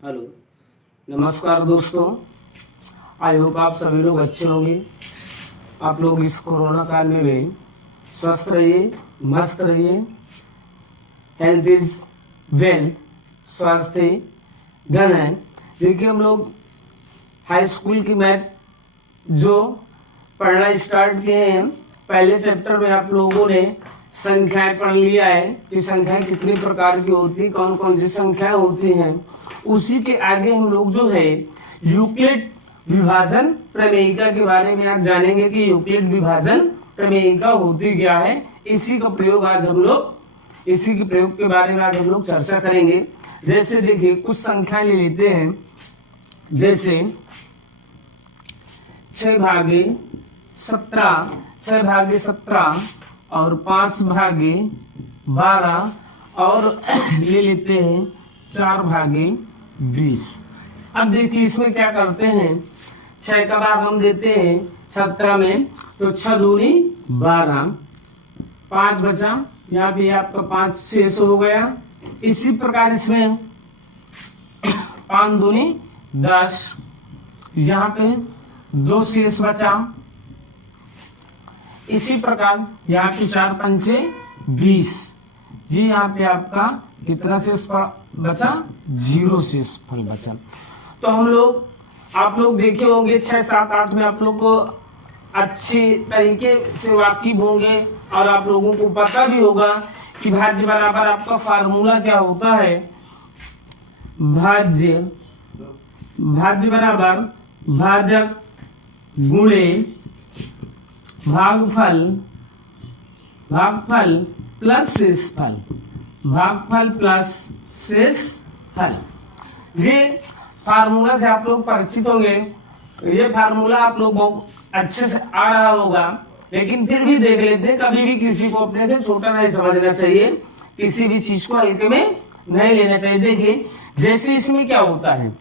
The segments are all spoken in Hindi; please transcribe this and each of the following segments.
हेलो, नमस्कार दोस्तों। आई होप आप सभी लोग अच्छे होंगे। आप लोग इस कोरोना काल में भी स्वस्थ रहिए, मस्त रहिए। हेल्थ इज वेल, स्वास्थ्य धन है। देखिए, हम लोग हाई स्कूल की मैथ जो पढ़ना स्टार्ट किए हैं, पहले चैप्टर में आप लोगों ने संख्याएं पढ़ लिया है कि संख्याएं कितनी प्रकार की होती, कौन कौन सी संख्याएं होती हैं। उसी के आगे हम लोग जो है यूक्लिड विभाजन प्रमेयिका के बारे में आप जानेंगे कि यूक्लिड विभाजन प्रमेयिका होती क्या है। इसी के प्रयोग के बारे में आज हम लोग चर्चा करेंगे। जैसे देखिए, कुछ संख्या ले लेते हैं, जैसे 6/17, 6/17 और 5/12 और ले लेते हैं 4/20। अब देखिए, इसमें क्या करते हैं, 6 का भाग हम देते हैं 17 में, तो 6 दूनी 12, 5 बचा, यहाँ पे आपका 5 शेष हो गया। इसी प्रकार इसमें 5 दूनी 10, यहाँ पे 2 शेष बचा। इसी प्रकार यहाँ पे 4 पंचे 20, ये यहाँ पे आपका कितना शेष बचा, 0 शेष फल बचा। तो आप लोग देखे होंगे 6, 7, 8 में आप लोग को अच्छे तरीके से वाकिफ होंगे और आप लोगों को पता भी होगा कि भाज्य बराबर आपका फार्मूला क्या होता है। भाज्य बराबर भाजक गुणे भागफल प्लस शेषफल, भागफल प्लस शेषफल। ये फार्मूला से आप लोग परिचित होंगे। ये फार्मूला आप लोग बहुत अच्छे से आ रहा होगा, लेकिन फिर भी देख लेते। कभी भी किसी को अपने से छोटा नहीं समझना चाहिए, किसी भी चीज को हल्के में नहीं लेना चाहिए। देखिए, जैसे इसमें क्या होता है,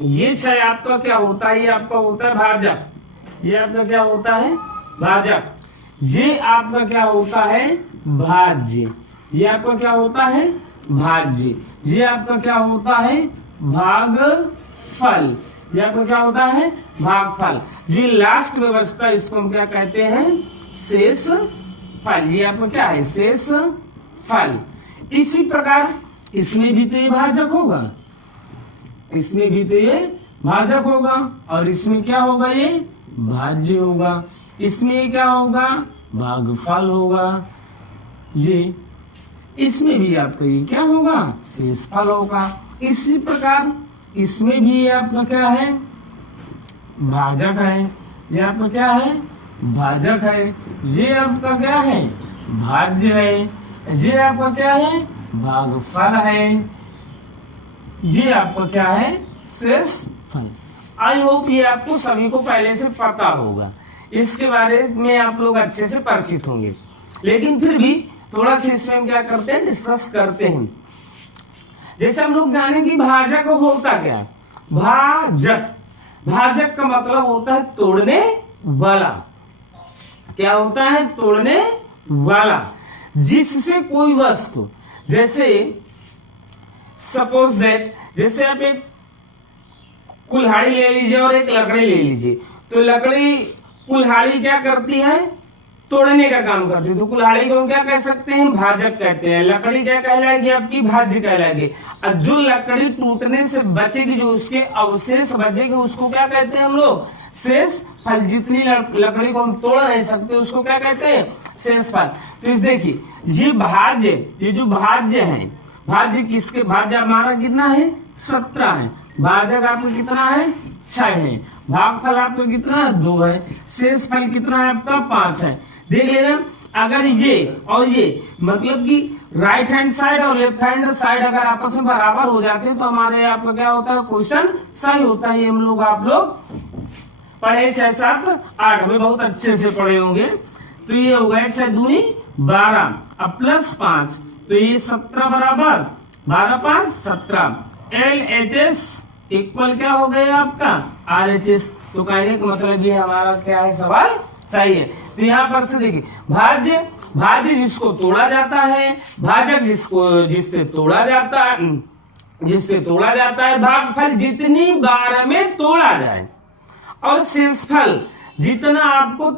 ये 6 आपका क्या होता है, ये आपका होता है भाजक, ये आपका क्या होता है भाजक, ये आपका क्या होता है भाज्य, ये आपका क्या होता है भाज्य, ये आपका क्या होता है भागफल, ये आपका क्या होता है भागफल। ये लास्ट व्यवस्था, इसको हम क्या कहते हैं, शेषफल। ये आपका क्या है शेषफल। इसी प्रकार इसमें भी तो ये भाजक होगा, इसमें भी तो ये भाजक होगा, और इसमें क्या होगा, ये भाज्य होगा। इसमें क्या होगा, भागफल होगा। ये इसमें भी आपका ये क्या होगा, शेषफल होगा। इसी प्रकार इसमें भी आपका क्या है, भाजक है। ये आपका क्या है, भाजक है। ये आपका क्या है, भाज्य है। ये आपका क्या है, भागफल है। ये आपका क्या है, शेषफल। आई होप ये आपको सभी को पहले से पता होगा, इसके बारे में आप लोग अच्छे से परिचित होंगे। लेकिन फिर भी थोड़ा सा इसमें क्या करते हैं, डिस्कस करते हैं। जैसे हम लोग जाने कि भाजक होता क्या, भाजक का मतलब होता है तोड़ने वाला। क्या होता है, तोड़ने वाला। जिससे कोई वस्तु, जैसे सपोज दैट, जैसे आप एक कुल्हाड़ी ले लीजिए और एक लकड़ी ले लीजिए, तो कुल्हाड़ी क्या करती है, तोड़ने का काम करती है। तो कुल्हाड़ी को हम क्या कह सकते हैं, भाजक कहते हैं। लकड़ी क्या कहलाएगी, आपकी भाज्य कहलाएगी। और जो लकड़ी टूटने से बचेगी, जो उसके अवशेष बचेगी, उसको क्या कहते हैं हम लोग, शेषफल। जितनी लकड़ी को हम तोड़ नहीं सकते, उसको क्या कहते हैं, शेषफल। तो इस देखिए, ये जो भाज्य है, भाज्य किसके, भाज्य हमारा कितना है, 17 है। भाजक आपका कितना है, 6 है। भागफल आपका कितना है, 2 है। शेषफल कितना है आपका, 5 है। देख लेना, अगर ये और ये मतलब कि राइट हैंड साइड और लेफ्ट हैंड साइड अगर आपस में बराबर हो जाते हैं, तो हमारे आपका क्या होता है, क्वेश्चन सही होता है। ये हम लोग आप लोग पढ़े 6, 7, 8 में बहुत अच्छे से पढ़े होंगे। तो ये हो गए 6 दूनी 12, अब प्लस 5, तो ये 17 बराबर 12, 5, 17। LHS इक्वल क्या हो गया आपका, RHS। तो कहने का मतलब ये हमारा क्या है, सवाल सही है। तो यहाँ पर से देखिए, भाज्य जिसको तोड़ा जाता है, भाजक जिससे तोड़ा जाता है, जिससे तोड़ा जाता है। भागफल जितनी बार में तोड़ा जाए, और शेषफल जितना आपको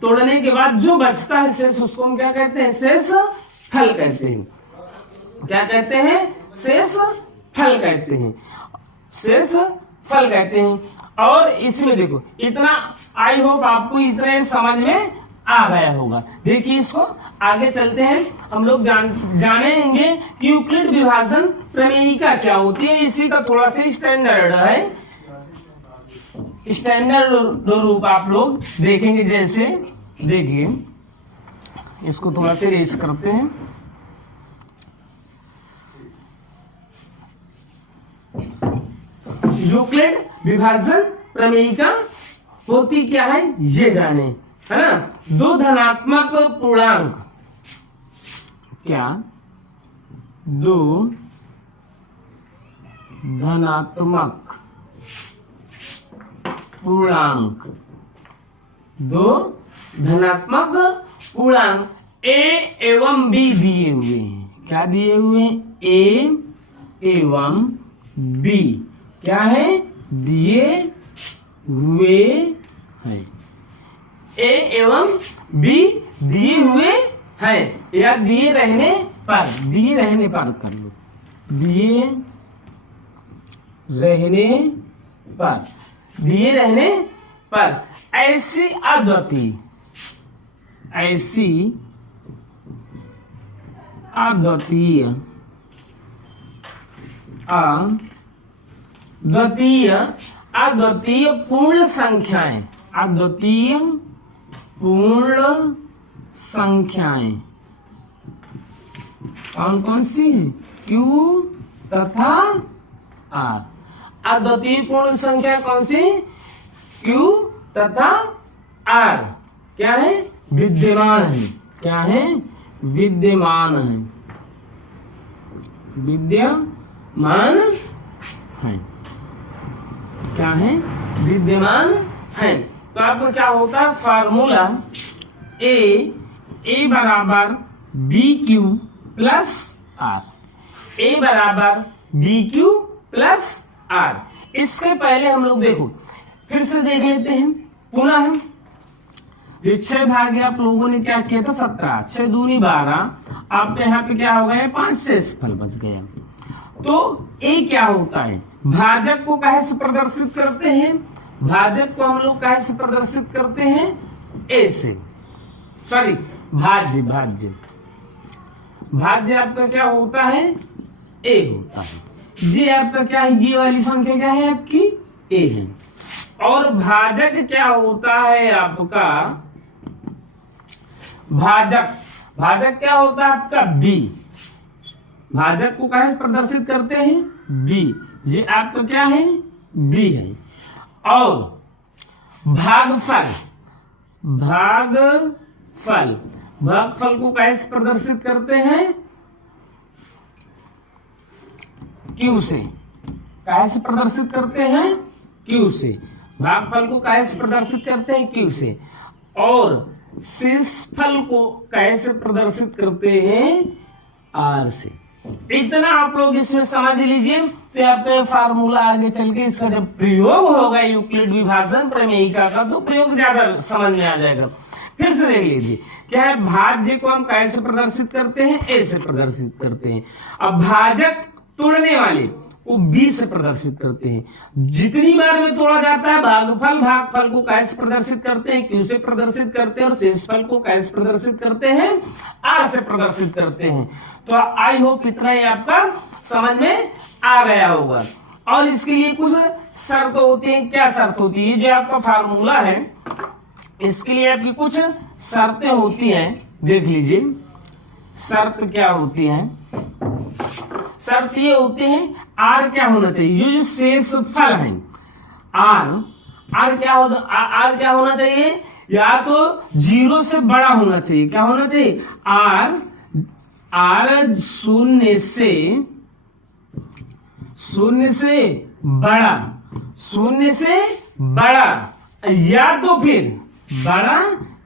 तोड़ने के बाद जो बचता है शेष, उसको हम क्या कहते हैं? शेष फल कहते हैं। क्या कहते हैं? शेष फल कहते हैं। शेष फल कहते हैं। और इसमें देखो, इतना आई होप आपको इतना समझ में आ गया होगा। देखिए इसको आगे चलते हैं, हम लोग जानेंगे कि यूक्लिड विभाजन प्रमेयिका क्या होती है। इसी का थोड़ा सा स्टैंडर्ड है, स्टैंडर्ड रूप आप लोग देखेंगे। जैसे देखिए, इसको थोड़ा सा रेस करते हैं। यूक्लिड विभाजन प्रमेयिका होती क्या है ये जाने, है ना। दो धनात्मक पूर्णांक, क्या दो धनात्मक पूर्णांक, दो धनात्मक पूर्णांक a एवं b दिए हुए हैं। क्या दिए हुए हैं? a एवं b क्या है? दिए हुए हैं। a एवं b दिए हुए हैं, या दिए रहने पर, दिए रहने पर कर लो, दिए रहने पर, दिए रहने पर ऐसी अद्वितीय, ऐसी अद्वितीय, अद्वितीय, अद्वितीय पूर्ण संख्याएं, अद्वितीय पूर्ण संख्याएं कौन कौन सी? Q तथा R। अद्वितीय पूर्ण संख्या कौन सी? Q तथा R क्या है? विद्यमान है। क्या है? विद्यमान है, विद्यमान है। क्या है? विद्यमान है। तो आपको क्या होता है? फार्मूला ए बराबर बी क्यू प्लस आर, ए बराबर बी क्यू प्लस आर। इसके पहले हम लोग देखो, फिर से देख लेते हैं पुनः। ये 6 भाग आप लोगों ने क्या किया था? 17, 6 दूनी 12, आपके यहाँ पे क्या हो गए? 5 शेषफल बच गए। तो ए क्या होता है? भाजक को कैसे प्रदर्शित करते हैं? भाजक को हम लोग कैसे प्रदर्शित करते हैं? ए से, सॉरी भाज्य, भाज्य, भाज्य आपका क्या होता है? ए होता है। ये आपका क्या है? ये वाली संख्या क्या है आपकी? ए है। और भाजक क्या होता है आपका? भाजक, भाजक क्या होता है आपका? बी। भाजक को कैसे प्रदर्शित करते हैं? बी। ये आपका क्या है? बी है। और भागफल, भागफल, भागफल को कैसे प्रदर्शित करते हैं? क्यू से। कैसे प्रदर्शित करते हैं? क्यू से। भागफल को कैसे प्रदर्शित करते हैं? क्यू से। और शेषफल को कैसे प्रदर्शित करते हैं? आर से। इतना आप लोग इसमें समझ लीजिए, तो आपका फार्मूला आगे चल के इसका जब प्रयोग होगा यूक्लिड विभाजन प्रमेयिका का, तो प्रयोग ज्यादा समझ में आ जाएगा। फिर से देख लीजिए, क्या है? भाज्य को हम कैसे प्रदर्शित करते हैं? ए से प्रदर्शित करते हैं। अब भाजक तोड़ने वाले को बी से प्रदर्शित करते हैं। जितनी बार में तोड़ा जाता है भागफल, भागफल को कैसे प्रदर्शित करते हैं? क्यू से प्रदर्शित करते हैं। और शेषफल को कैसे प्रदर्शित करते हैं? आर से प्रदर्शित करते हैं। तो आई होप इतना ही आपका समझ में आ गया होगा। और इसके लिए कुछ शर्त होती है। क्या शर्त होती है? जो आपका फार्मूला है, इसके लिए आपकी कुछ शर्तें होती हैं, देख लीजिए। शर्त क्या होती है? शर्त ये होती है, आर क्या होना चाहिए? जो शेषफल है, आर क्या होना चाहिए? या तो 0 से बड़ा होना चाहिए। क्या होना चाहिए? आर शून्य से बड़ा, शून्य से बड़ा, या तो फिर बड़ा,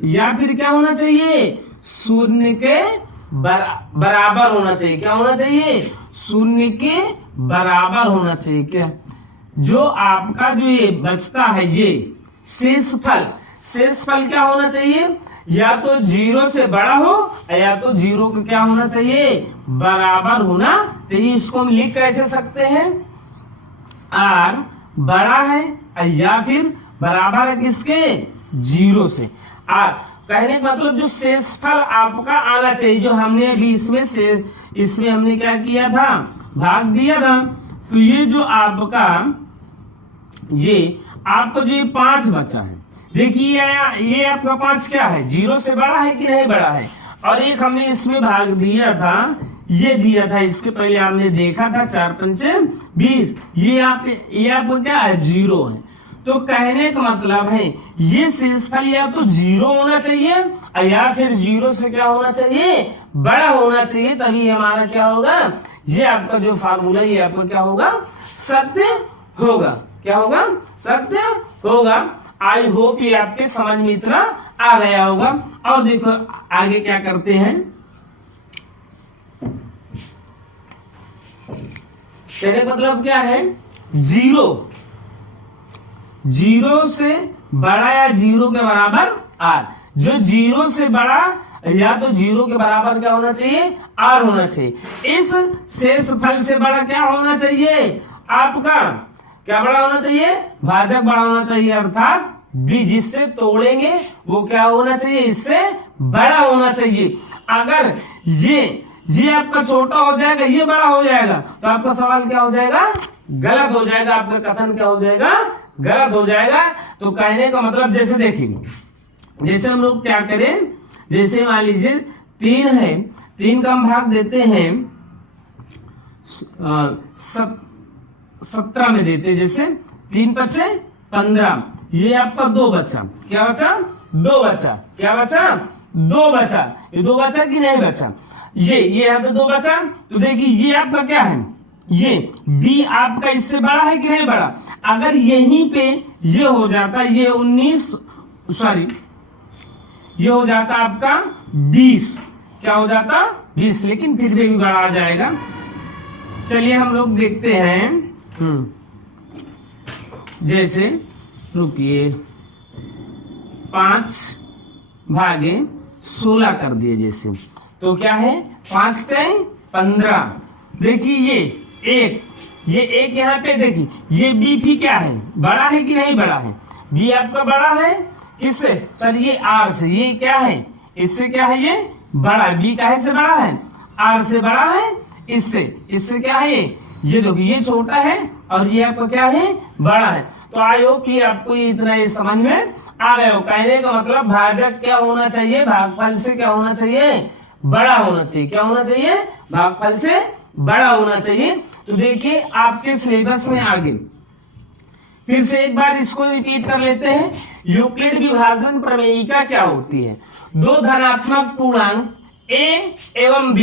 या फिर क्या होना चाहिए? शून्य के बराबर होना चाहिए। क्या होना चाहिए? शून्य के बराबर होना चाहिए। क्या जो आपका जो ये बचता है ये शेषफल क्या होना चाहिए, या तो 0 से बड़ा हो या तो 0 का क्या होना चाहिए, बराबर होना चाहिए। इसको हम लिख कैसे सकते हैं, r बड़ा है या फिर बराबर है किसके, 0 से। r कहने का मतलब जो शेषफल आपका आना चाहिए, जो हमने अभी इसमें हमने क्या किया था, भाग दिया था। तो ये जो आपका जो ये 5 बचा है, देखिए ये आपका 5 क्या है, 0 से बड़ा है कि नहीं बड़ा है। और एक हमने इसमें भाग दिया था, ये दिया था, इसके पहले आपने देखा था 4 पंचे 20, ये आपको क्या है, 0 है। तो कहने का मतलब है ये शेषफल या तो 0 होना चाहिए या फिर 0 से क्या होना चाहिए, बड़ा होना चाहिए, तभी हमारा क्या होगा, ये आपका जो फार्मूला ये आपका क्या होगा, सत्य होगा। क्या होगा, सत्य होगा। आई होप ये आपके समझ में इतना आ गया होगा। और देखो आगे क्या करते हैं, कहने मतलब क्या है, 0 से बड़ा या 0 के बराबर r, जो 0 से बड़ा या तो 0 के बराबर क्या होना चाहिए, r होना चाहिए। इस शेषफल से बड़ा क्या होना चाहिए, आपका क्या बड़ा होना चाहिए, भाजक बड़ा होना चाहिए, अर्थात b जिससे तोड़ेंगे वो क्या होना चाहिए, इससे बड़ा होना चाहिए। अगर ये आपका छोटा हो जाएगा, ये बड़ा हो जाएगा, तो आपका सवाल क्या हो जाएगा, गलत हो जाएगा, आपका कथन क्या हो जाएगा, गलत हो जाएगा। तो कहने का मतलब जैसे देखिए, जैसे हम लोग क्या करें, जैसे मान लीजिए 3 है, 3 का हम भाग देते हैं 17 में देते, जैसे 3 बचे 15, ये आपका 2 बचा, क्या बचा, 2 बचा, क्या बचा, 2 बचा, ये 2 बचा कि नहीं बचा, ये यहाँ पे 2 बचा। तो देखिए ये आपका क्या है, ये b आपका इससे बड़ा है कि नहीं बड़ा। अगर यहीं पे ये हो जाता, ये 19 सॉरी ये हो जाता आपका 20, क्या हो जाता 20, लेकिन फिर भी बड़ा आ जाएगा। चलिए हम लोग देखते हैं, जैसे रुकिए 5 भागे 16 कर दिए जैसे, तो क्या है 5 3 15। देखिए ये एक यहाँ पे देखिए, ये बी भी क्या है, बड़ा है कि नहीं बड़ा है, बी आपका बड़ा है किससे, सर ये आर से, ये क्या है इससे क्या है, ये बड़ा है, बी काहे से बड़ा है, आर से बड़ा है, इससे क्या है, ये देखो ये छोटा है और ये आपका क्या है, बड़ा है। तो आई होप कि आपको ये इतना ये समझ में आ गया हो। कहने का मतलब भाजक क्या होना चाहिए, भागफल से क्या होना चाहिए, बड़ा होना चाहिए। क्या होना चाहिए, भागफल से बड़ा होना चाहिए। तो देखिए आपके सिलेबस में आगे फिर से एक बार इसको रिपीट कर लेते हैं। यूक्लिड विभाजन प्रमेयिका क्या होती है, 2 धनात्मक पूर्णांक a एवं b,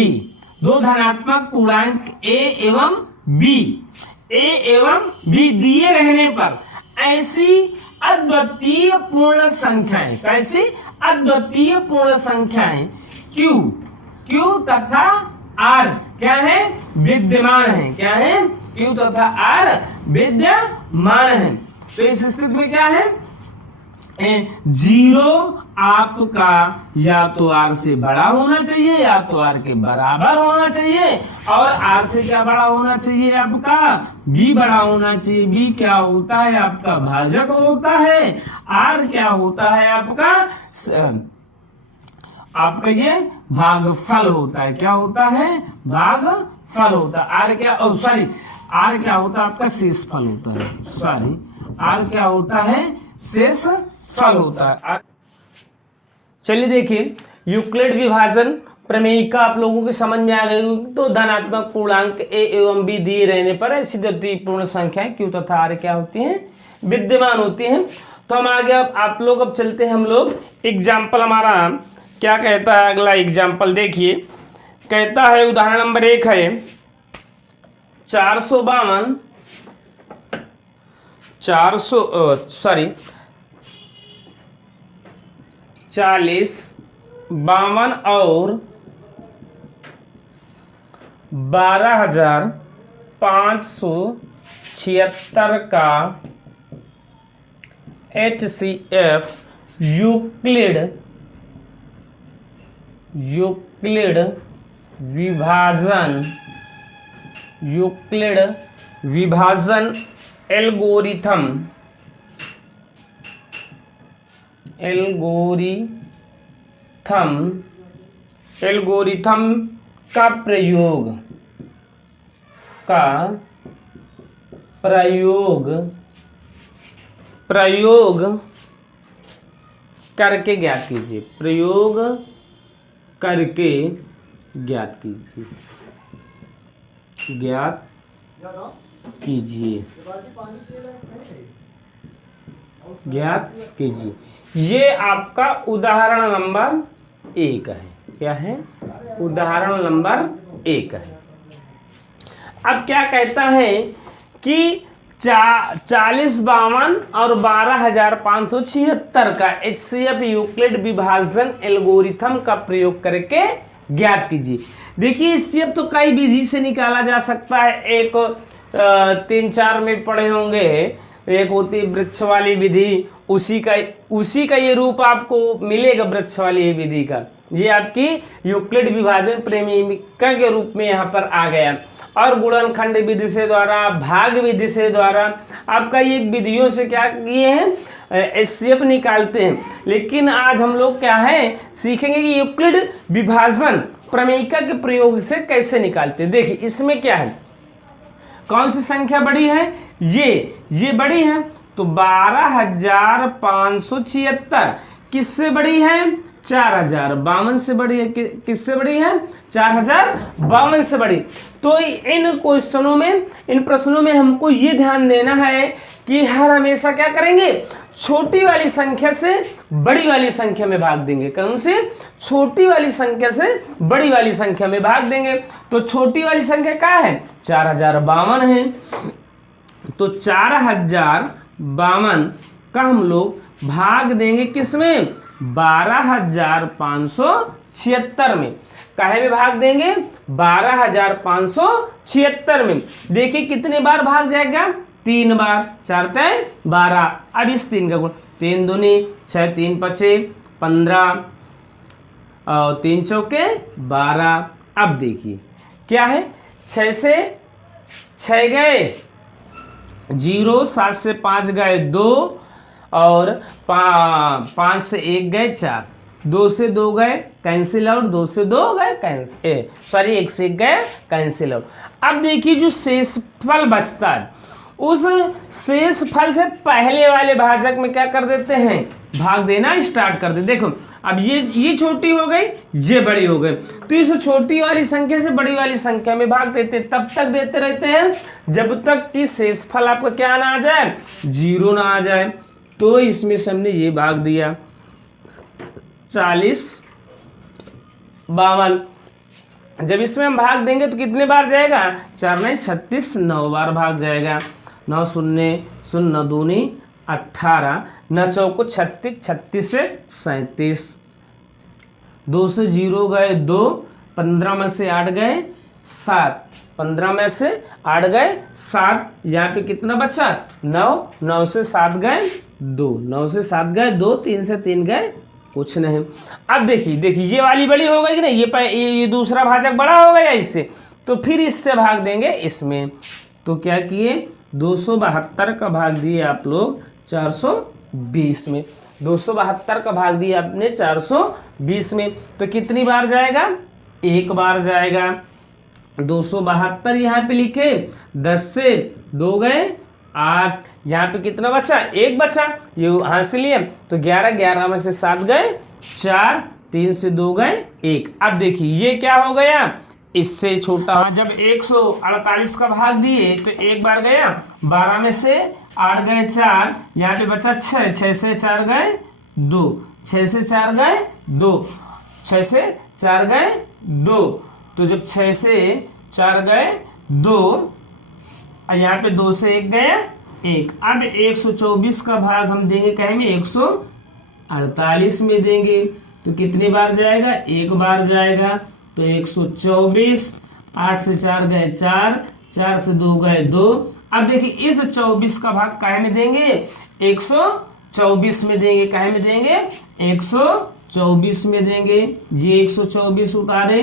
2 धनात्मक पूर्णांक a एवं b दिए रहने पर ऐसी अद्वितीय पूर्ण संख्याएं, कैसी अद्वितीय पूर्ण संख्याएं q तथा r क्या है, विद्यमान है, क्या है, q तथा r विद्यमान है। तो इस स्थिति में क्या है, 0 आपका या तो r से बड़ा होना चाहिए या तो r के बराबर होना चाहिए, और r से क्या बड़ा होना चाहिए, आपका b बड़ा होना चाहिए। b क्या होता है, आपका भाजक होता है, r क्या होता है, आपका ये भागफल होता है। क्या होता है, भागफल होता है। r क्या होता है, आपका शेषफल होता है, r क्या होता है, शेषफल होता है। चलिए देखिए, यूक्लिड विभाजन प्रमेयिका आप लोगों के समझ में आ गई। तो धनात्मक पूर्णांक a एवं b दिए रहने पर ऐसी पूर्ण संख्याएं q तथा r क्या होती हैं, विद्यमान होती हैं। तो हम आगे आप लोग अब चलते हैं, हम लोग एग्जाम्पल हमारा क्या कहता है, अगला एग्जाम्पल देखिए, कहता है उदाहरण नंबर 1 है 40 52 और 12,576 का HCF यूक्लिड विभाजन एल्गोरिथम का प्रयोग करके ज्ञात कीजिए। ज्ञात कीजिए। ये आपका उदाहरण नंबर 1 है। क्या है? उदाहरण नंबर 1 है। अब क्या कहता है कि 40, 52 और 12,576 का HCF यूक्लिड विभाजन एल्गोरिथम का प्रयोग करके ज्ञात कीजिए। देखिए HCF तो कई विधि से निकाला जा सकता है। एक 3-4 में पढ़े होंगे, एक होती वृक्ष वाली विधि, उसी का ये रूप आपको मिलेगा वृक्ष वाली विधि का। ये आपकी यूक्लिड विभाजन प्रेमिका के रूप में यहाँ पर आ गया। और गुणनखंड विधि से द्वारा, भाग विधि से द्वारा आपका ये विधियों से क्या किए हैं, HCF निकालते हैं। लेकिन आज हम लोग क्या है सीखेंगे कि यूक्लिड विभाजन प्रमेयिका के प्रयोग से कैसे निकालते हैं। देखिए इसमें क्या है, कौन सी संख्या बड़ी है, ये बड़ी है तो 12,576 किससे बड़ी है, 4,052 से बड़ी है। किससे बड़ी है, 4,052 से बड़ी। तो इन क्वेश्चनों में, इन प्रश्नों में हमको ये ध्यान देना है कि हर हमेशा क्या करेंगे, छोटी वाली संख्या से बड़ी वाली संख्या में भाग देंगे। कौन से, छोटी वाली संख्या से बड़ी वाली संख्या में भाग देंगे। तो छोटी वाली संख्या क्या है, 4,052 है। तो 4,052 का हम लोग भाग देंगे किसमें, 12,576 में। काहे में भाग देंगे, 12,576 में। देखिए कितने बार भाग जाएगा, 3 बार। 4 3 12। अब इस 3 का गुण, 3 दूनी 6, 3 5 15 और 3 चौके 12। अब देखिए क्या है, 6 से 6 गए 0, 7 से 5 गए 2 और 5 से 1 गए 4, 2 से 2 गए कैंसिल आउट, 2 से 2 गए कैंसिल, सॉरी 1 से 1 गए कैंसिल आउट। अब देखिए जो शेष फल बचता है, उस शेष फल से पहले वाले भाजक में क्या कर देते हैं, भाग देना स्टार्ट कर दे। देखो अब ये छोटी हो गई, ये बड़ी हो गई, तो इस छोटी वाली संख्या से बड़ी वाली संख्या में भाग देते, तब तक देते रहते हैं जब तक कि शेषफल आपका क्या ना आ जाए, 0 ना आ जाए। तो इसमें से हमने ये भाग दिया 40 52। जब इसमें हम भाग देंगे तो कितने बार जाएगा, 4 9 36, 9 बार भाग जाएगा। 9 0 0 दूनी 18, 9 चौको 36, 36 से 37, 2 से 0 गए 2, 15 में से 8 गए 7, 15 में से 8 गए 7, यहाँ पे कितना बचा 9, 9 से 7 गए 2, 9 से 7 गए 2, 3 से 3 गए कुछ नहीं। अब देखिए ये वाली बड़ी हो गई कि नहीं, ये दूसरा भाजक बड़ा हो गया इससे, तो फिर इससे भाग देंगे इसमें। तो क्या किए, 272 का भाग दिए आप लोग 420 में, 272 का भाग दिया आपने 420 में। तो कितनी बार जाएगा, 1 बार जाएगा। 272 यहाँ पे लिखे, 10 से 2 गए 8, यहाँ पे कितना बचा, 1 बचा, ये यहाँ से लिए तो 11, 11 में से 7 गए 4, 3 से 2 गए 1। अब देखिए ये क्या हो गया, इससे छोटा। जब 148 का भाग दिए तो 1 बार गया, 12 में से 8 गए 4, यहाँ पे बचा 6, 6 से 4 गए 2, 6 से 4 गए 2, 6 से 4 गए 2। तो जब 6 से 4 गए 2 और यहाँ पे 2 से 1 गया 1। अब 124 का भाग हम देंगे कहीं में 148 में देंगे, तो कितनी बार जाएगा, 1 बार जाएगा। तो 124 8 से 4 गए 4, 4 से 2 गए 2। अब देखिए इस 24 का भाग काहे में देंगे, 124 में देंगे। काहे में देंगे, 124 में देंगे। ये 124 उतारे।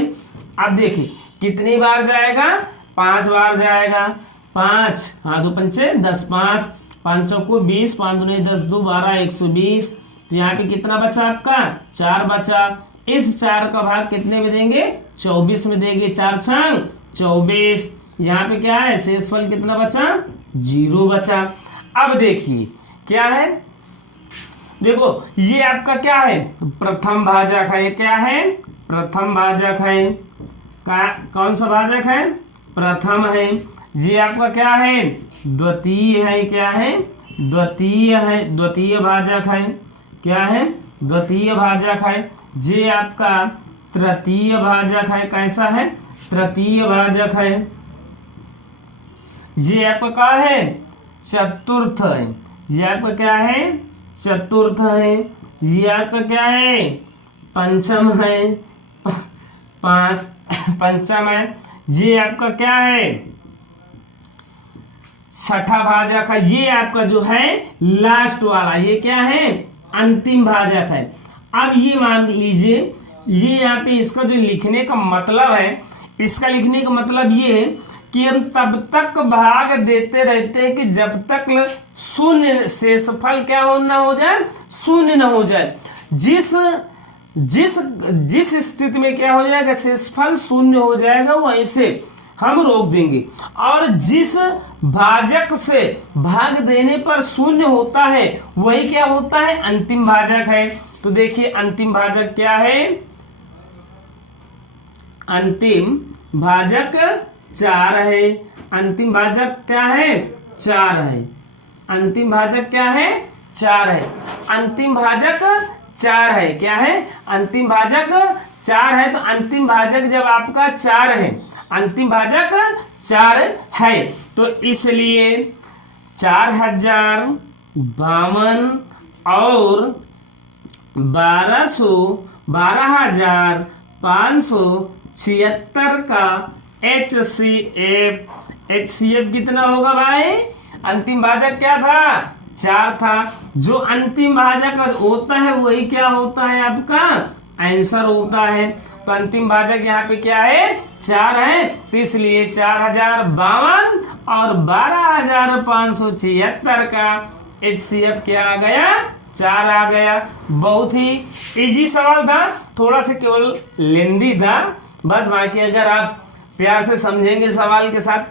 अब देखिए कितनी बार जाएगा, 5 बार जाएगा। 5 हाँ 2 पंचे 10, 5 5 चौको 20, 5 दूनी 10, 2 12, 120। तो यहाँ पे कितना बचा आपका, 4 बचा। इस 4 का भाग कितने में देंगे, 24 में देंगे। 4 छंग 24। यहाँ पे क्या है, शेषफल कितना बचा, 0 बचा। अब देखिए क्या है, देखो ये आपका क्या है, प्रथम भाजक है। क्या है, प्रथम भाजक है। कौन सा भाजक है, प्रथम है। ये आपका क्या है, द्वितीय है। क्या है, द्वितीय है, द्वितीय भाजक है। क्या है, द्वितीय भाजक है। ये आपका तृतीय भाजक है। कैसा है, तृतीय भाजक है। ये आपका क्या है, चतुर्थ है। ये आपका क्या है, चतुर्थ है। ये आपका क्या है, पंचम है। पंचम है। ये आपका क्या है, छठा भाजक है। ये आपका जो है लास्ट वाला, ये क्या है, अंतिम भाजक है। अब ये मान लीजिए, ये यहाँ पे इसका जो लिखने का मतलब है, इसका लिखने का मतलब ये है कि हम तब तक भाग देते रहते हैं कि जब तक शून्य शेषफल क्या हो ना हो जाए, शून्य ना हो जाए। जिस स्थिति में क्या हो जाएगा, शेषफल शून्य हो जाएगा, वहीं से हम रोक देंगे। और जिस भाजक से भाग देने पर शून्य होता है, वही क्या होता है, अंतिम भाजक है। तो देखिए अंतिम भाजक क्या है, अंतिम भाजक 4 है। अंतिम भाजक क्या है, 4 है। अंतिम भाजक क्या है, 4 है। अंतिम भाजक 4 है। क्या है, अंतिम भाजक 4 है। तो अंतिम भाजक जब आपका 4 है, अंतिम भाजक 4 है, तो इसलिए 4052 और 12,576 का HCF कितना होगा भाई, अंतिम भाजक क्या था, 4 था। जो अंतिम भाजक होता है वही क्या होता है, आपका आंसर होता है। तो अंतिम भाजक यहाँ पे क्या है, 4 है। तो इसलिए 4052 और 12,576 का HCF क्या आ गया, 4 आ गया। बहुत ही इजी सवाल था, थोड़ा सा केवल लेंदी था बस। बाकी अगर आप प्यार से समझेंगे सवाल के साथ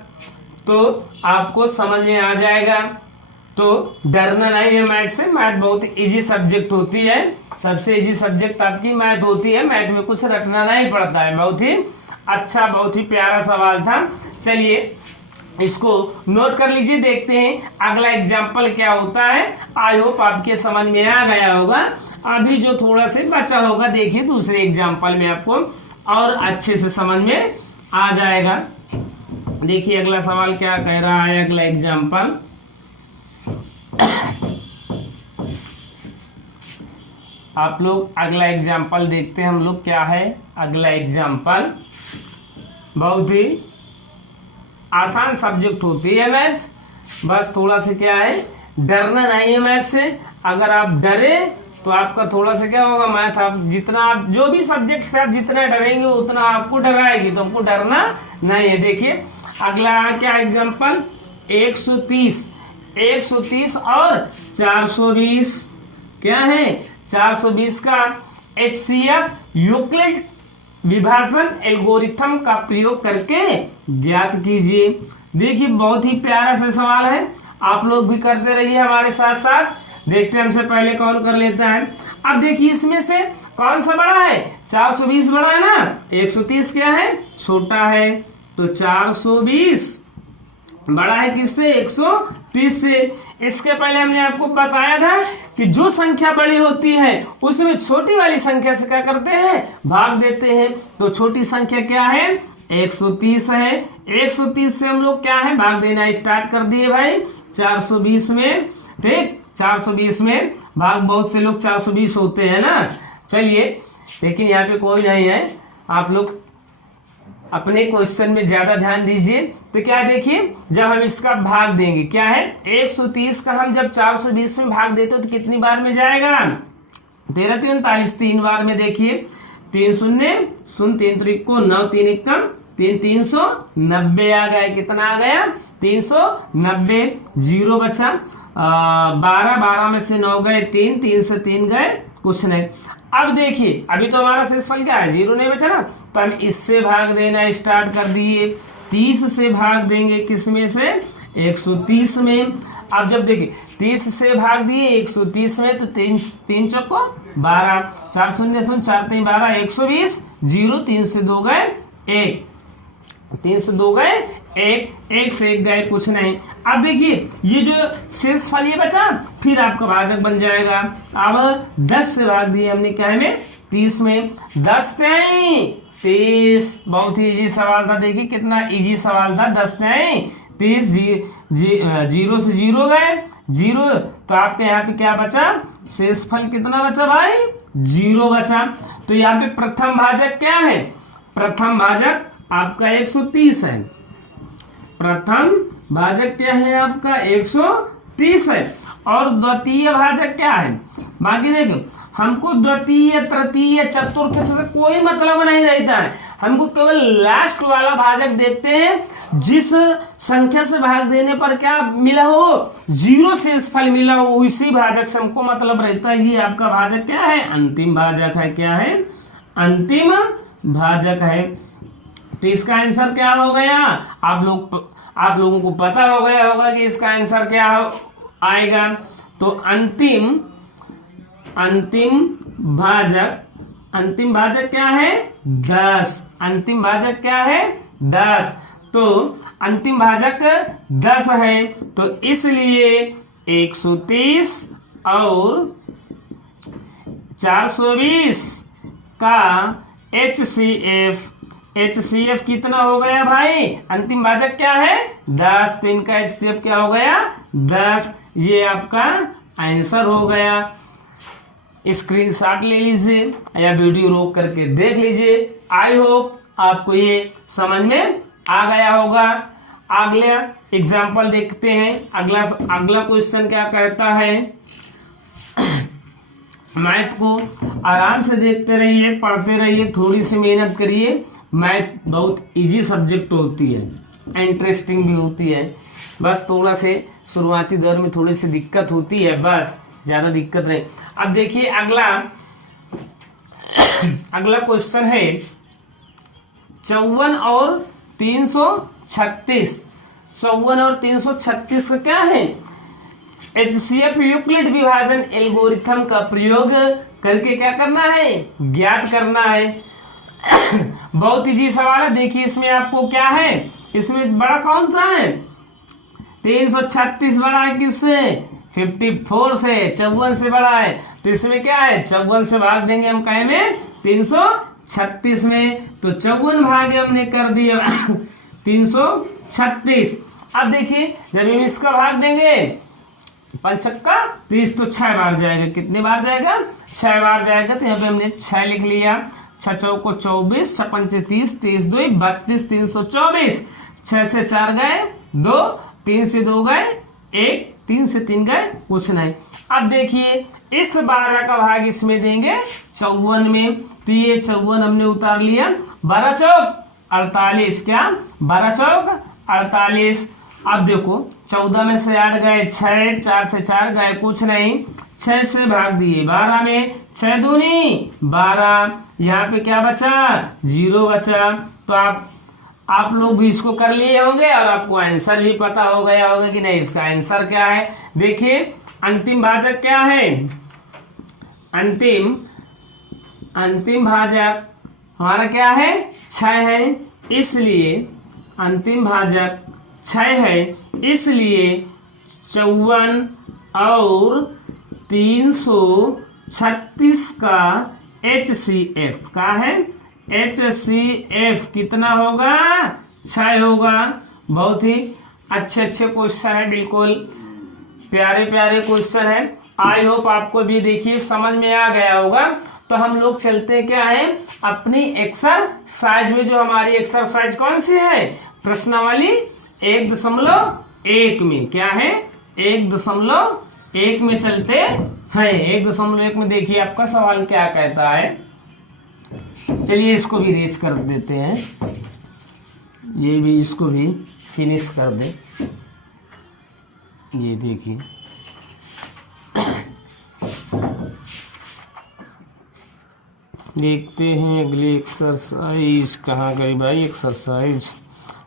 तो आपको समझ में आ जाएगा। तो डरना नहीं है मैथ से। मैथ बहुत इजी सब्जेक्ट होती है, सबसे इजी सब्जेक्ट आपकी मैथ होती है। मैथ में कुछ रटना नहीं पड़ता है। बहुत ही अच्छा, बहुत ही प्यारा सवाल था। चलिए इसको नोट कर लीजिए, देखते हैं अगला एग्जाम्पल क्या होता है। आई होप आपके समझ में आ गया होगा। अभी जो थोड़ा सा बचा होगा, देखिए दूसरे एग्जाम्पल में आपको और अच्छे से समझ में आ जाएगा। देखिए अगला सवाल क्या कह रहा है, अगला एग्जाम्पल। आप लोग अगला एग्जाम्पल देखते हैं हम लोग क्या है। अगला एग्जाम्पल बहुत ही आसान सब्जेक्ट होती है मैथ, बस थोड़ा सा क्या है, डरना नहीं है मैथ से। अगर आप डरे तो आपका थोड़ा सा क्या होगा, मैथ आप जितना, आप जो भी सब्जेक्ट से आप जितना डरेंगे उतना आपको डराएगी, तो आपको डरना नहीं है। देखिए अगला क्या एग्जाम्पल, 130 और 420 क्या है, 420 का HCF यूक्लिड विभाजन एल्गोरिथम का प्रयोग करके ज्ञात कीजिए। देखिए बहुत ही प्यारा सा सवाल है, आप लोग भी करते रहिए हमारे साथ साथ। देखते हैं हमसे पहले कौन कर लेता है। अब देखिए इसमें से कौन सा बड़ा है, 420 बड़ा है ना, 130 क्या है, छोटा है। तो 420 बड़ा है किससे, 130 से। इसके पहले हमने आपको बताया था कि जो संख्या बड़ी होती है उसमें छोटी वाली संख्या से क्या करते हैं, भाग देते हैं। तो छोटी संख्या क्या है, 130 है। 130 से हम लोग क्या है, भाग देना स्टार्ट कर दिए भाई 420 में। ठीक, 420 में भाग बहुत से लोग 420 होते हैं ना। चलिए लेकिन यहाँ पे कोई नहीं है, आप लोग अपने क्वेश्चन में ज्यादा ध्यान दीजिए। तो क्या देखिए, जब हम इसका भाग देंगे, क्या है 130 का हम जब 420 में भाग देते हो तो कितनी बार में जाएगा, 13 3 39, 3 बार में। देखिए 3 शून्य शून्य, 3 त्रिक को 9, 3 एकम 3, 390 आ गया। कितना आ गया, 390। जीरो बचा 12, 12 में से 9 गए 3, 3 से 3 गए कुछ नहीं। अब देखिए अभी तो हमारा शेषफल क्या है, 0 नहीं बचा ना, तो हम इससे भाग देना स्टार्ट कर दिए। 30 से भाग देंगे किसमें से, 130 में। अब जब देखिए 30 से भाग दिए 130 में, तो 3 चौको 12, 4 शून्य शून्य, 4 3 12, 120। 0, 3 से 2 गए 1, 3 से 2 गए 1, 1 से 1 गए कुछ नहीं। अब देखिए ये जो शेष फल ये बचा, फिर आपका भाजक बन जाएगा। अब 10 से भाग दिए हमने क्या में, 30 में। 10 नहीं 30, बहुत ही इजी सवाल था। देखिए कितना इजी सवाल था। 10 नहीं 30, 0 से 0 गए 0, तो आपके यहाँ पे क्या बचा, शेष फल कितना बचा भाई, 0 बचा। तो यहाँ पे प्रथम भाजक क्या है, प्रथम भाजक आपका 130 है। प्रथम भाजक क्या है आपका 130 है। और द्वितीय भाजक क्या है, बाकी देखो हमको द्वितीय तृतीय चतुर्थ से कोई मतलब नहीं रहता है, हमको केवल लास्ट वाला भाजक देखते हैं, जिस संख्या से भाग देने पर क्या मिला हो, 0 शेष फल मिला हो, उसी भाजक से हमको मतलब रहता है। ये आपका भाजक क्या है, अंतिम भाजक है। क्या है, अंतिम भाजक है। तो इसका आंसर क्या हो गया, आप लोगों को पता हो गया होगा कि इसका आंसर क्या आएगा। तो अंतिम भाजक क्या है, 10। अंतिम भाजक क्या है, 10। तो अंतिम भाजक 10 है, तो इसलिए 130 और 420 का HCF कितना हो गया भाई, अंतिम भाजक क्या है 10, तो इनका HCF क्या हो गया 10। ये आपका आंसर हो गया। स्क्रीनशॉट ले लीजिए या वीडियो रोक करके देख लीजिए। आई होप आपको ये समझ में आ गया होगा। अगला एग्जाम्पल देखते हैं। अगला क्वेश्चन क्या कहता है, मैथ को आराम से देखते रहिए, पढ़ते रहिए, थोड़ी सी मेहनत करिए। मैथ बहुत इजी सब्जेक्ट होती है, इंटरेस्टिंग भी होती है, बस थोड़ा से शुरुआती दौर में थोड़ी सी दिक्कत होती है, बस ज्यादा दिक्कत नहीं। अब देखिए अगला क्वेश्चन है 54 और 336। 54 और 336 का क्या है, HCF यूक्लिड विभाजन एल्गोरिथम का प्रयोग करके क्या करना है, ज्ञात करना है। बहुत इजी सवाल है। देखिए इसमें आपको क्या है, इसमें बड़ा कौन सा है, 336 बड़ा है किससे, 54 से, 54 से बड़ा है। तो इसमें क्या है, 54 से भाग देंगे हम कहे में 336 में, तो 54 भागे हमने कर दिया 336। अब देखिए जब हम इसका भाग देंगे 5 छक्का 30, तो 6 बार जाएगा। कितने बार जाएगा, 6 बार जाएगा। तो यहाँ पे हमने 6 लिख लिया। 6 चौको 24, 6 पंचे 30, 30 2 32, 324। 6 से 4 गए 2, 3 से 2 गए 1, 3 से 3 गए कुछ नहीं। अब देखिए इस 12 का भाग इसमें देंगे 54 में, तो ये 54 हमने उतार लिया। 12 चौक 48, क्या 12 चौक 48। अब देखो 14 में से 8 गए 6, 4 से 4 गए कुछ नहीं। 6 से भाग दिए 12 में, 6 दूनी 12। यहाँ पे क्या बचा, 0 बचा। तो आप लोग भी इसको कर लिए होंगे और आपको आंसर भी पता हो गया होगा कि नहीं, इसका आंसर क्या है। देखिए अंतिम भाजक क्या है, अंतिम भाजक हमारा क्या है, 6 है। इसलिए अंतिम भाजक 6 है, इसलिए 54 और 336 का HCF का है, HCF कितना होगा, 6 होगा। बहुत ही अच्छे क्वेश्चन है, बिल्कुल प्यारे क्वेश्चन है। आई होप आपको भी देखिए समझ में आ गया होगा। तो तो हम लोग चलते क्या है अपनी एक्सरसाइज में। जो हमारी एक्सरसाइज कौन सी है, प्रश्नावली 1.1 में। क्या है, 1.1 में चलते हैं। 1.1 में देखिए आपका सवाल क्या कहता है। चलिए इसको भी रेज कर देते हैं, ये भी, इसको भी फिनिश कर दे। ये देखिए देखते हैं अगली एक्सरसाइज कहाँ गई भाई। एक्सरसाइज,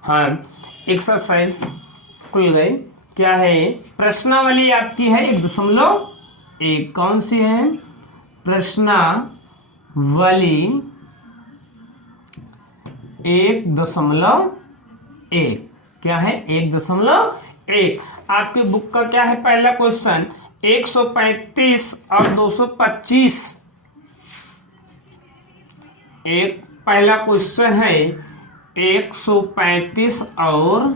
हाँ एक्सरसाइज खुल गई। क्या है, प्रश्नावली आपकी है 1.1। कौन सी है, प्रश्नावली 1.1। क्या है, 1.1। आपके बुक का क्या है, पहला क्वेश्चन 135 और 225। एक पहला क्वेश्चन है 135 और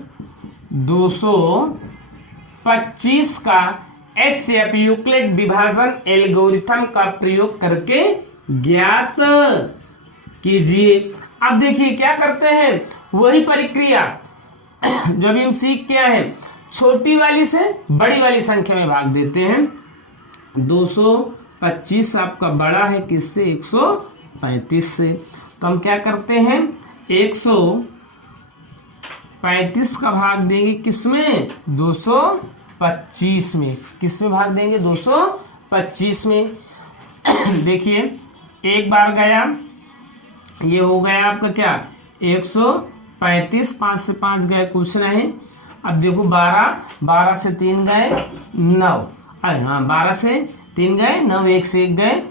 225 का HCF यूक्लिड विभाजन एल्गोरिथम का प्रयोग करके ज्ञात कीजिए। अब देखिए क्या करते हैं, वही प्रक्रिया जब हम सीख क्या है, छोटी वाली से बड़ी वाली संख्या में भाग देते हैं। 225 आपका बड़ा है किससे, 135 से। तो हम क्या करते हैं, 135 का भाग देंगे किसमें, 225 में। किसमें भाग देंगे, 225 में। देखिए एक बार गया, ये हो गया आपका क्या 135, 5 से 5 गए कुछ नहीं। अब देखो 12 से 3 गए 9, अरे हाँ 12 से 3 गए 9, 1 से 1 गए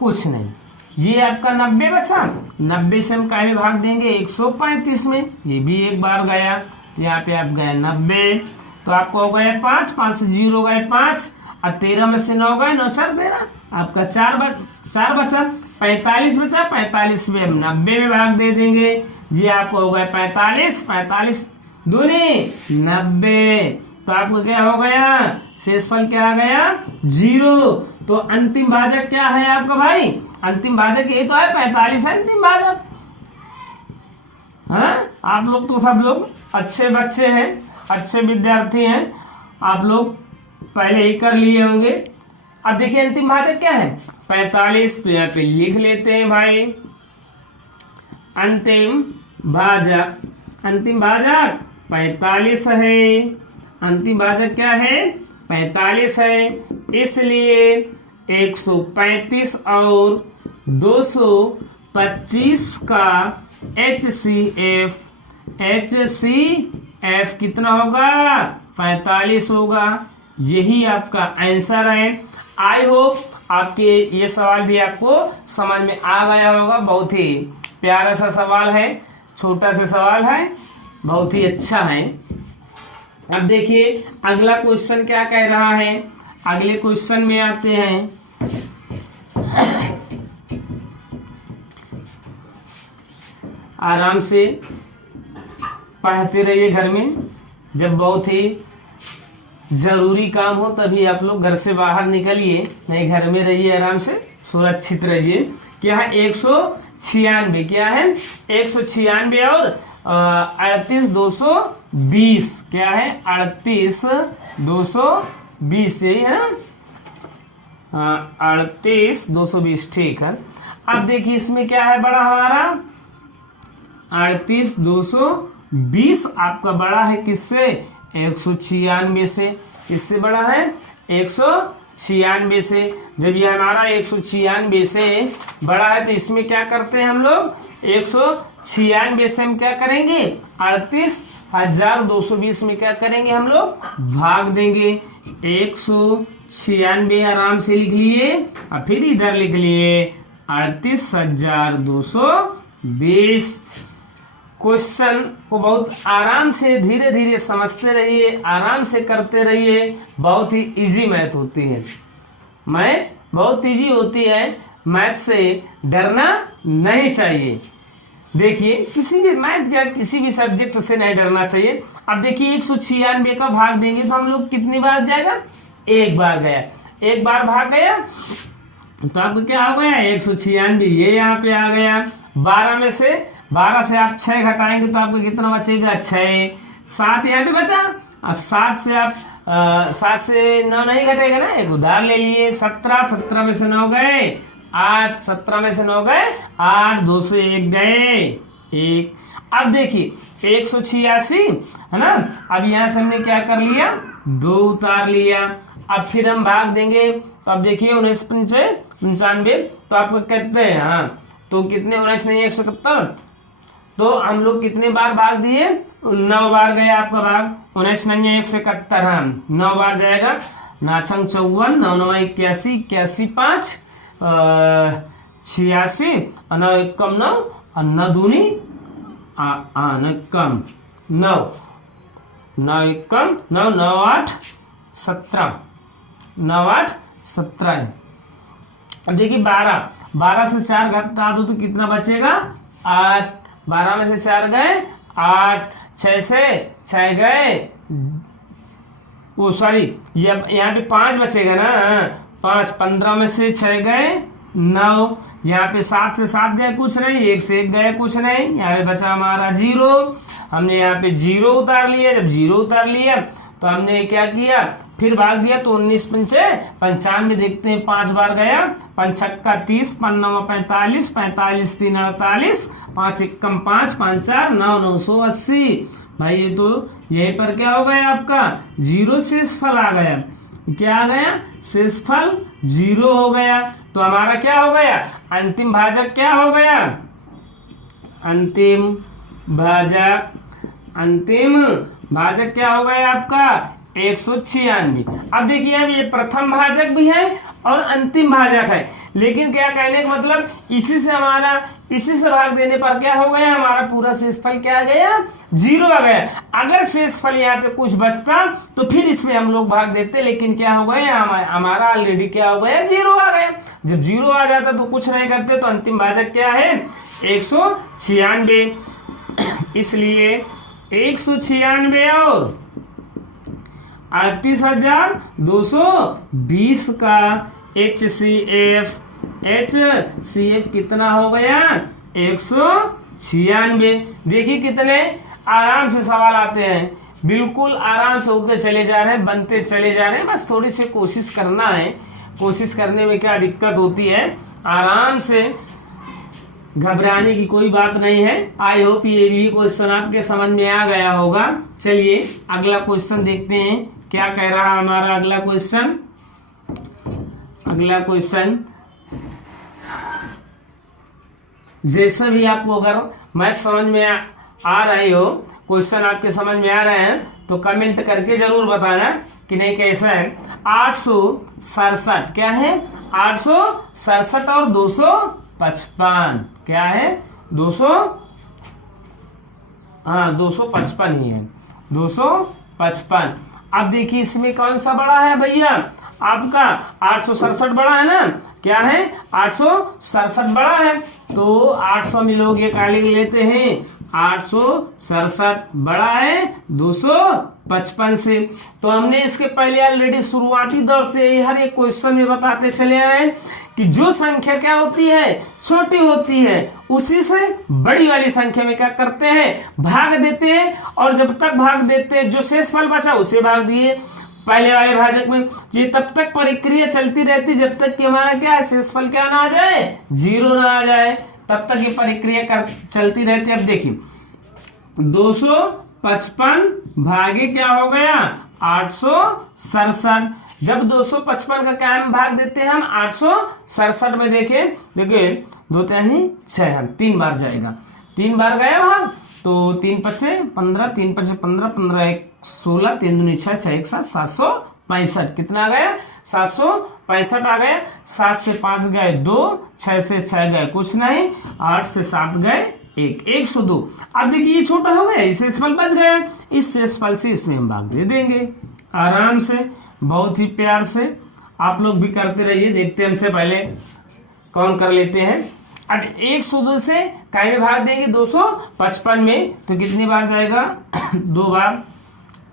कुछ नहीं। ये आपका 90 बचा, 90 से हम काय में भाग देंगे 135 में। ये भी एक बार गया, यहाँ पे आप गए 90, तो आपको हो गया 5, 5 से 0 गए 5, और 13 में से 9 गए 9 4 13, आपका 4 बचा, 45 बचा। 45 में हम 90 में भाग दे देंगे, ये आपको हो गया 45 दूनी 90। तो आपको क्या हो गया, शेषफल क्या आ गया 0। तो अंतिम भाजक क्या है आपका भाई, अंतिम भाजक ये तो है 45 है अंतिम भाजक। हाँ आप लोग तो सब लोग अच्छे बच्चे हैं, अच्छे विद्यार्थी हैं, आप लोग पहले ही कर लिए होंगे। अब देखिए अंतिम भाजक क्या है 45, तो यहाँ पे लिख लेते हैं भाई अंतिम भाजक 45 है। अंतिम भाजक क्या है 45 है, इसलिए 135 और 225 का HCF कितना होगा 45 होगा। यही आपका आंसर है। आई होप आपके ये सवाल भी आपको समझ में आ गया होगा। बहुत ही प्यारा सा सवाल है, छोटा सा सवाल है, बहुत ही अच्छा है। अब देखिए अगला क्वेश्चन क्या कह रहा है, अगले क्वेश्चन में आते हैं। आराम से पढ़ते रहिए घर में, जब बहुत ही जरूरी काम हो तभी आप लोग घर से बाहर निकलिए, नहीं घर में रहिए, आराम से सुरक्षित रहिए। क्या है 196, क्या है 196 और 38,220, क्या है 38,220, यही है हाँ 38,220, ठीक है। अब देखिए इसमें क्या है बड़ा हमारा 38,220 आपका बड़ा है किससे 196 से। किससे बड़ा है 196 से। जब ये हमारा 196 से बड़ा है तो इसमें क्या करते हैं हम लोग 196 से हम क्या करेंगे 38,220 में क्या करेंगे हम लोग भाग देंगे। 196 आराम से लिख लिए और फिर इधर लिख लिए 38,220। क्वेश्चन को बहुत आराम से धीरे धीरे समझते रहिए, आराम से करते रहिए। बहुत ही इजी मैथ होती है, मैथ बहुत इजी होती है, मैथ से डरना नहीं चाहिए। देखिए किसी भी मैथ या किसी भी सब्जेक्ट से नहीं डरना चाहिए। अब देखिए 196 का भाग देंगे तो हम लोग कितनी बार जाएगा, एक बार गया, एक बार भाग गया तो आपको क्या हो गया 196, ये यहाँ पे आ गया। 12 से आप 6 घटाएंगे तो आपको कितना बचेगा 6। 7 यहाँ पे बचा, और 7 से आप 7 से 9 नहीं घटेगा ना, एक उधार ले लिए। 17 में से 9 गए 8, 17 में से 9 गए 8, 2 से 1 गए 1। अब देखिए 186 है ना, अब यहाँ से हमने क्या कर लिया 2 उतार लिया। अब फिर हम भाग देंगे, तो अब देखिए 19 पंचे 95, तो आपको कहते हैं हाँ, तो कितने 19 नहीं 171, तो हम लोग कितने बार भाग दिए 9 बार गया आपका भाग। 19 नहीं 171, हाँ 9 बार जाएगा। 9 54, 9 9 81, 81 5 86, 9 1 कम 9, और 9 दूनी 9 कम 9, 9 1 कम 9, 9 8 17, 9 8 17। अब देखिए 12 से 4 घटा दो तो कितना बचेगा 8। 12 में से 4 गए 8, 6 से 6 गए, वो सॉरी यहाँ पे 5 बचेगा ना 5। 15 में से 6 गए 9, यहाँ पे 7 से 7 गए कुछ नहीं, 1 से 1 गए कुछ नहीं, यहाँ पे बचा हमारा 0। हमने यहाँ पे 0 उतार लिया। जब 0 उतार लिया तो हमने क्या किया फिर भाग दिया, तो 19 पंचे 95 देखते हैं 5 बार गया। 5 छक्का 30, 5 9 45, 45 3 48, 5 1 कम 5, 5 4 9, 980। भाई ये तो यहीं पर क्या हो गया आपका 0 शेषफल आ गया। क्या आ गया शेषफल 0 हो गया। तो हमारा क्या हो गया अंतिम भाजक क्या हो गया, अंतिम भाजक क्या हो गया आपका 196। अब देखिए अब ये प्रथम भाजक भी है और अंतिम भाजक है, लेकिन क्या कहने का मतलब इसी से भाग देने पर क्या हो गया हमारा पूरा शेषफल क्या आ गया 0 आ गया। अगर शेषफल यहाँ पे कुछ बचता तो फिर इसमें हम लोग भाग देते, लेकिन क्या हो गया हमारा ऑलरेडी क्या हो गया 0 आ गया। जब 0 आ जाता तो कुछ नहीं करते, तो अंतिम भाजक क्या है 196। इसलिए 196 और 38,220 का HCF कितना हो गया 196। देखिए कितने आराम से सवाल आते हैं, बिल्कुल आराम से उठते चले जा रहे हैं, बनते चले जा रहे हैं। बस थोड़ी सी कोशिश करना है, कोशिश करने में क्या दिक्कत होती है, आराम से घबराने की कोई बात नहीं है। आई होप ये भी क्वेश्चन आपके समझ में आ गया होगा। चलिए अगला क्वेश्चन देखते हैं क्या कह रहा है हमारा अगला क्वेश्चन। जैसे भी आपको अगर मैथ समझ में आ रही हो, क्वेश्चन आपके समझ में आ रहे हैं तो कमेंट करके जरूर बताना कि नहीं कैसा है। 867 क्या है 867 और 255 क्या है 255 ही है 255। अब देखिए इसमें कौन सा बड़ा है भैया आपका 867 बड़ा है ना, क्या है 867 बड़ा है, तो 800 में लोग ये काले लेते हैं 867 बड़ा है 255 से। तो हमने इसके पहले ऑलरेडी शुरुआती दौर से हर एक क्वेश्चन में बताते चले आए कि जो संख्या क्या होती है छोटी होती है उसी से बड़ी वाली संख्या में क्या करते हैं भाग देते हैं, और जब तक भाग देते हैं जो शेषफल बचा उसे भाग दिए पहले वाले भाजक में। ये तब तक प्रक्रिया चलती रहती जब तक कि हमारा क्या है शेषफल क्या ना आ जाए 0 ना आ जाए, तब तक ये प्रक्रिया चलती रहती है। अब देखिए 255 भागे क्या हो गया 867। जब 255 का क्या भाग देते हैं हम 867 में देखिए 2 3 6 हम 3 बार जाएगा, 3 बार गया भाग, तो 3 पचे 15, 3 पचे 15, 15 1 16, 3 दूनी 6, 6 1 7, 765 कितना आ गया 765 आ गया। 7 से 5 गए 2, 6 से 6 गए कुछ नहीं, 8 से 7 गए 1, 102। अब देखिए ये छोटा हो गया, इस शेषफल बच गया, इस शेषफल से इसमें हम भाग दे देंगे आराम से, बहुत ही प्यार से। आप लोग भी करते रहिए, देखते हैं हमसे पहले कौन कर लेते हैं। अब 102 से काय में भाग देंगे 255 में, तो कितनी बार जाएगा 2 बार,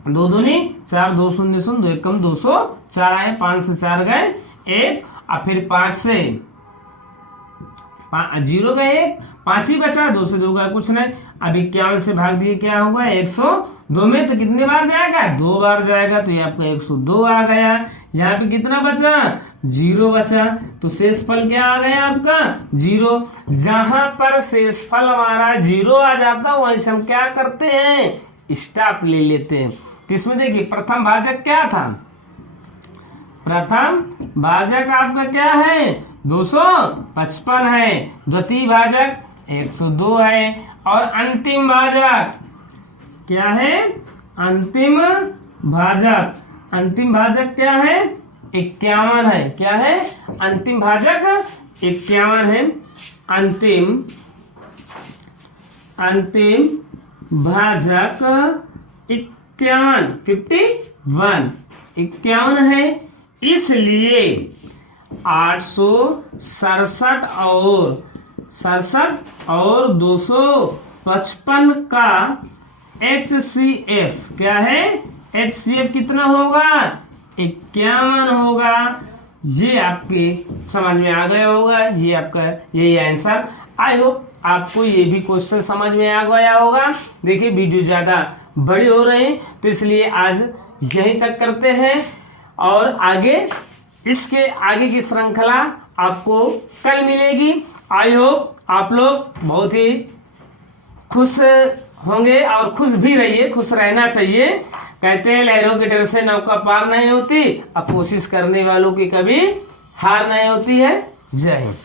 2 दूनी 4, 2 शून्य 0, 2 1 कम 204 आए, 5 से 4 गए 1, और फिर 5 से 0 का 1, 5 ही बचा, 2 से 2 का कुछ नहीं। अब 51 से भाग दिए क्या होगा 102 में, तो कितने बार जाएगा 2 बार जाएगा, तो ये आपका 102 आ गया। यहाँ पे कितना बचा 0 बचा, तो शेषफल क्या आ गया आपका 0। जहां पर शेषफल हमारा 0 आ जाता है वहीं से हम क्या करते हैं स्टॉप ले लेते हैं। तो इसमें देखिए प्रथम भाजक क्या था, प्रथम भाजक आपका क्या है 255 है, द्वितीय भाजक 102 है, और अंतिम भाजक क्या है, अंतिम भाजक, अंतिम भाजक क्या है 51 है। क्या है अंतिम भाजक 51 है। अंतिम भाजक 51 है। इसलिए 867 और 255 का HCF क्या है, HCF कितना होगा 51 होगा। ये आपके समझ में आ गया होगा, ये आपका यही आंसर। आई होप आपको ये भी क्वेश्चन समझ में आ गया होगा। देखिए वीडियो ज्यादा बड़ी हो रही है तो इसलिए आज यहीं तक करते हैं, और आगे इसके आगे की श्रृंखला आपको कल मिलेगी। आई होप आप लोग बहुत ही खुश होंगे और खुश भी रहिए, खुश रहना चाहिए। कहते हैं लहरों के डर से नौका पार नहीं होती, अब कोशिश करने वालों की कभी हार नहीं होती है। जय हिंद।